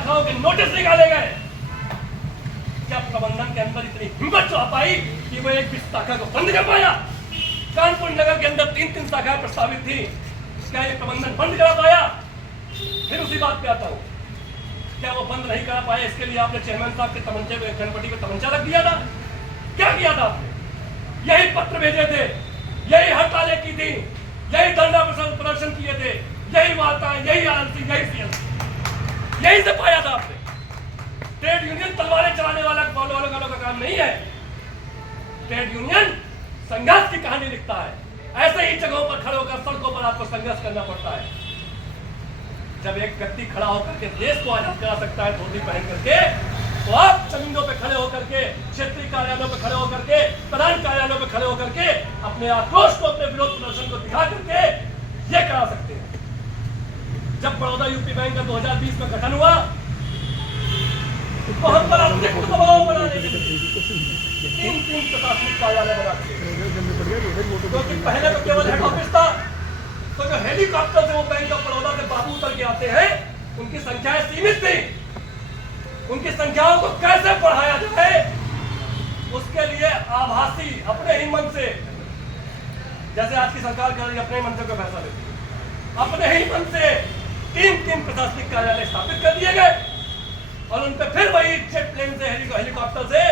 शाखाओं के नोटिस निकाले गए। क्या प्रबंधन के अंदर इतनी हिम्मत आ पाई कि वो एक भी शाखा को बंद कर पाया? कानपुर नगर के अंदर 3 शाखाएं प्रस्तावित थी, क्या ये प्रबंधन बंद करा पाया? फिर उसी बात पे आता हूँ, क्या वो बंद नहीं करा पाया? इसके लिए आपने चेयरमैन साहब के तमंचे पे, गणपति पे तमंचा रख दिया था? क्या किया था आपने? यही पत्र भेजे थे, यही हड़तालें की थी, यही धरना प्रदर्शन किए थे, यही वार्ताएं, यही आरएलसी, यही सीएलसी, यही से पाया था आपने। ट्रेड यूनियन तलवारें चलाने वालों का काम नहीं है। ट्रेड यूनियन संघर्ष की कहानी लिखता है। ऐसे ही जगहों पर खड़े होकर सड़कों पर आपको संघर्ष करना पड़ता है। जब एक व्यक्ति खड़ा होकर के देश को आजाद करा सकता है धोती पहन करके, तो आप जमीनों पे खड़े होकर के, क्षेत्रीय कार्यालयों पे खड़े होकर के, प्रधान कार्यालयों पे खड़े होकर के अपने आक्रोश को, अपने विरोध प्रदर्शन को दिखा करके ये करा सकते हैं। जब बड़ौदा यूपी बैंक का 2020 में गठन हुआ तो हम पर अतिरिक्त दबाव बनाने के लिए 3 प्रशासनिक कार्यालय बना दिए, क्योंकि पहले तो केवल हेड ऑफिस था। तो जो हेलीकॉप्टर से वो बैंक ऑफ बड़ौदा से बाबू उतर के आते हैं, उनकी संख्याएं सीमित थी। उनकी संख्याओं को कैसे बढ़ाया जाए, उसके लिए आभासी अपने ही मन से, जैसे आज की सरकार कर रही है, अपने ही मन से कोई फैसला लेती है, अपने ही मन से 3 प्रशासनिक कार्यालय स्थापित कर दिए गए और उन पर फिर वही जेट प्लेन से, हेलीकॉप्टर से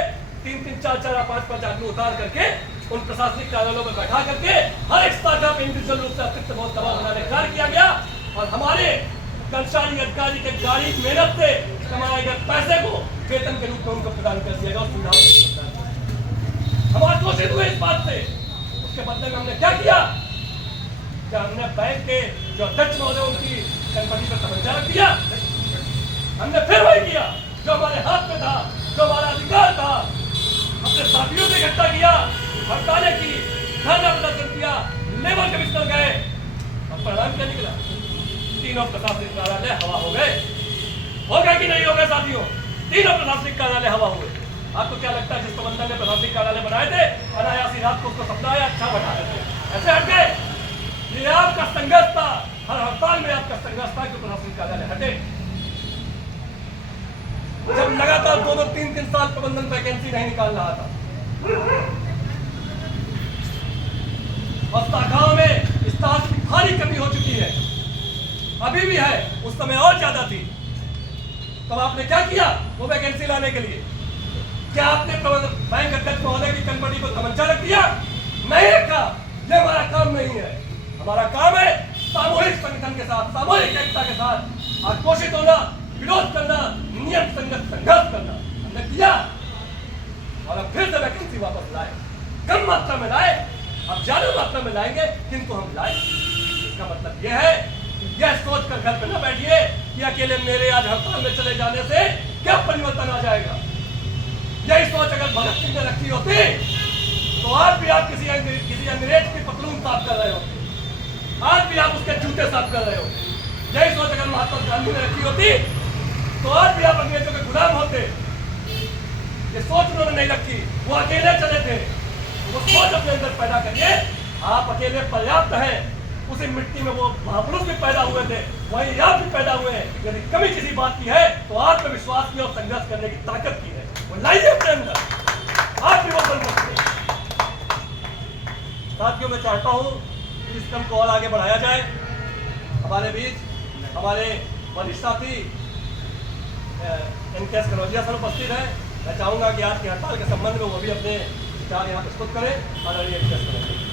3, 4, 5 आदमी उतार करके उन प्रशासनिक कार्यालयों में बैठा करके हर एक शाखा पे इंडिविजुअल रूप से अतिरिक्त बहुत दबाव बनाने का कार्य किया गया और हमारे कर्मचारी अधिकारी के गाड़ी मेहनत से कमाए गए पैसे को वेतन के रूप में उनको प्रदान कर दिया गया। हमारे दोषित हुए इस बात से। उसके बदले में हमने क्या किया? क्या हमने बैंक के जो अध्यक्ष महोदय उनकी कंपनी पर तमंचा रख दिया? हमने फिर वही किया जो हमारे हाथ में था, जो हमारा अधिकार था। अपने साथियों से इकट्ठा किया, हड़तालें की, धरना प्रदर्शन किया, लेबर कमिश्नर गए और परिणाम क्या निकला? 3 प्रशासनिक कार्यालय हवा हो गए। हो गए कि नहीं हो गए साथियों? 3 प्रशासनिक कार्यालय हवा हुए। आपको क्या लगता है जिस प्रबंधन ने प्रशासनिक कार्यालय बनाए थे, अनायासी रात को उसको सपना आया, अच्छा बना देते, ऐसे हट गए? ये आपका संघर्ष था, हर हड़ताल में आपका संघर्ष था कि प्रशासनिक कार्यालय हटे। जब लगातार 2-2, 3-3 साल प्रबंधन वैकेंसी नहीं निकाल रहा था और शाखाओं में स्टाफ की भारी कमी हो चुकी है, अभी भी है, उस समय और ज्यादा थी, तब आपने क्या किया वो वैकेंसी लाने के लिए? क्या आपने बैंक अध्यक्ष महोदय की कंपनी को तमंचा रख दिया? नहीं रखा। ये हमारा काम नहीं है। हमारा काम है सामूहिक संगठन के साथ, सामूहिक एकता के साथ आक्रोशित होना, विरोध करना, नियम संगत संघर्ष करना। हमने किया और अब फिर से वैकेंसी वापस लाए, कम मात्रा में लाए, अब ज्यादा मात्रा में लाएंगे, किंतु हम लाए। इसका मतलब यह है कि यह सोच कर घर पे न बैठिए कि अकेले मेरे आज हड़ताल में चले जाने से क्या परिवर्तन आ जाएगा। यही सोच अगर भगत सिंह ने रखी होती तो आज भी आप किसी अंग्रेज की पतलून साफ कर रहे होते, आज भी आप उसके जूते साफ कर रहे होते। यही सोच अगर महात्मा गांधी ने रखी होती तो आज भी आप अंग्रेजों के गुलाम होते। ये सोच उन्होंने नहीं रखी, वो अकेले चले थे। वो सोच अपने अंदर पैदा करिए। आप अकेले पर्याप्त हैं। उसी मिट्टी में वो महापुरुष भी पैदा हुए थे, वही आप भी पैदा हुए हैं। यदि कमी किसी बात की है तो आत्मविश्वास की और संघर्ष करने की ताकत की है, वो लाइए अपने अंदर। आप भी वो बन सकते हैं। साथियों, मैं चाहता हूँ कि इस क्रम को और आगे बढ़ाया जाए। हमारे बीच हमारे वरिष्ठ साथी NKS कनौजिया सर उपस्थित है। मैं चाहूँगा कि आज की हड़ताल के संबंध में वो भी अपने विचार यहाँ प्रस्तुत करें। आदरणीय NKS कनौजिया।